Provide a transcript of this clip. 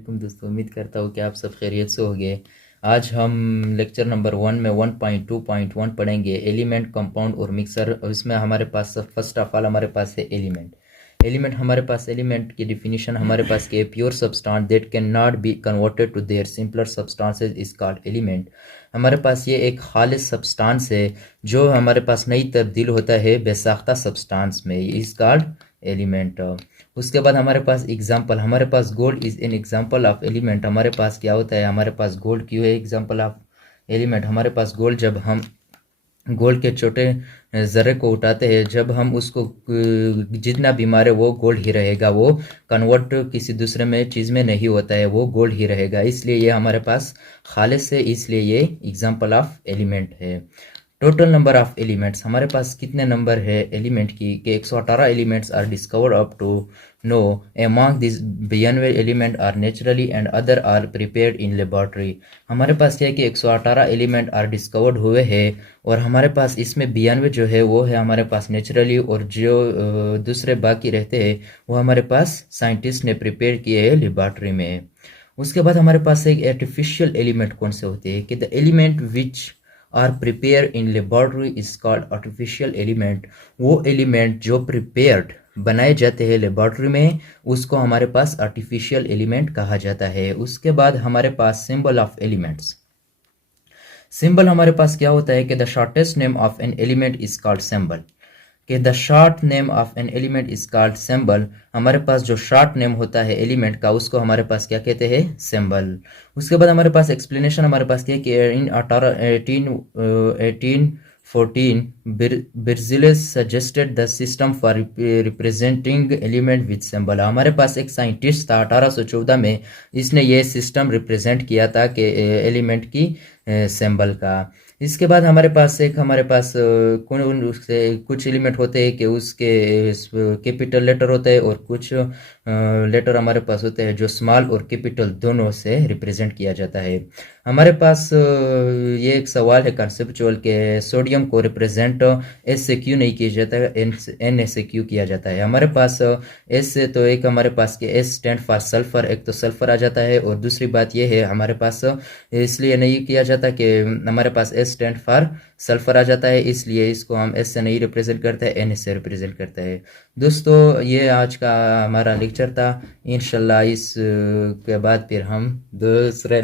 वालेकुम दोस्तों, उम्मीद करता हूँ कि आप सब खैरियत से होंगे। आज हम लेक्चर नंबर 1 में 1.2.1 पढ़ेंगे एलिमेंट, कंपाउंड और मिक्सर। और इसमें हमारे पास फर्स्ट ऑफ ऑल हमारे पास है एलिमेंट। हमारे पास एलिमेंट की डिफिनीशन हमारे पास के pure substance that can not be converted to their simpler substances is called element. हमारे पास ये एक खालिस सब्सटेंस है जो हमारे पास नहीं तब्दील होता है बेसाख्ता सब्सटेंस में, इज कॉल्ड एलिमेंट। उसके बाद हमारे पास एग्जांपल, हमारे पास gold is an example of element. हमारे पास क्या होता है, हमारे पास गोल्ड क्यों है एग्जांपल ऑफ एलिमेंट। हमारे पास गोल्ड, जब हम गोल्ड के छोटे ज़र्रे को उठाते हैं, जब हम उसको जितना भी मारे वो गोल्ड ही रहेगा, वो कन्वर्ट किसी दूसरे में चीज़ में नहीं होता है, वो गोल्ड ही रहेगा। इसलिए ये हमारे पास खालिस है, इसलिए ये एग्जांपल ऑफ एलिमेंट है। टोटल नंबर ऑफ एलिमेंट्स, हमारे पास कितने नंबर है एलिमेंट की कि 118 elements are discovered up to now. Among this 92 element are naturally and other are prepared in laboratory. हमारे पास क्या है कि 118 एलिमेंट आर डिस्कवर्ड हुए हैं, और हमारे पास इसमें 92 जो है वो है हमारे पास नेचुरली, और जो दूसरे बाकी रहते हैं वो हमारे पास साइंटिस्ट ने प्रिपेयर किए हैं लेबोरेटरी में। उसके बाद हमारे पास एक आर्टिफिशियल एलिमेंट कौन से होते हैं कि the element which are prepare in laboratory is called artificial element. वो एलिमेंट जो प्रिपेयर्ड बनाए जाते हैं लेबोरेटरी में, उसको हमारे पास आर्टिफिशियल एलिमेंट कहा जाता है। उसके बाद हमारे पास सिंबल ऑफ एलिमेंट्स। सिंबल हमारे पास क्या होता है कि the shortest name of an element is called symbol. कि the short name of an element is called symbol. हमारे पास जो शॉर्ट नेम होता है एलिमेंट का, उसको हमारे पास क्या कहते हैं, सिंबल। उसके बाद हमारे पास एक्सप्लेनेशन हमारे पास क्या है कि in 1814 Berzelius suggested the system for representing element with symbol. हमारे पास एक साइंटिस्ट था 1814 में, इसने ये सिस्टम रिप्रेजेंट किया था कि एलिमेंट की सिंबल का। इसके बाद हमारे पास कुछ एलिमेंट होते हैं कि उसके कैपिटल लेटर होते हैं, और कुछ लेटर हमारे पास होते हैं जो स्मॉल और कैपिटल दोनों से रिप्रेजेंट किया जाता है। हमारे पास ये एक सवाल है कॉन्सेप्चुअल के सोडियम को रिप्रेजेंट एस से क्यों नहीं किया जाता है, एन से क्यों किया जाता है। हमारे पास एस से तो एक हमारे पास के एस स्टैंड फॉर सल्फर, एक तो सल्फर आ जाता है, और दूसरी बात ये है हमारे पास इसलिए नहीं किया जाता कि हमारे पास एस स्टैंड फॉर सल्फर आ जाता है, इसलिए इसको हम एस से नहीं रिप्रेजेंट करते हैं, एन से रिप्रेजेंट करते हैं। दोस्तों, ये आज का हमारा लेक्चर था। इंशाल्लाह इस के बाद फिर हम दूसरे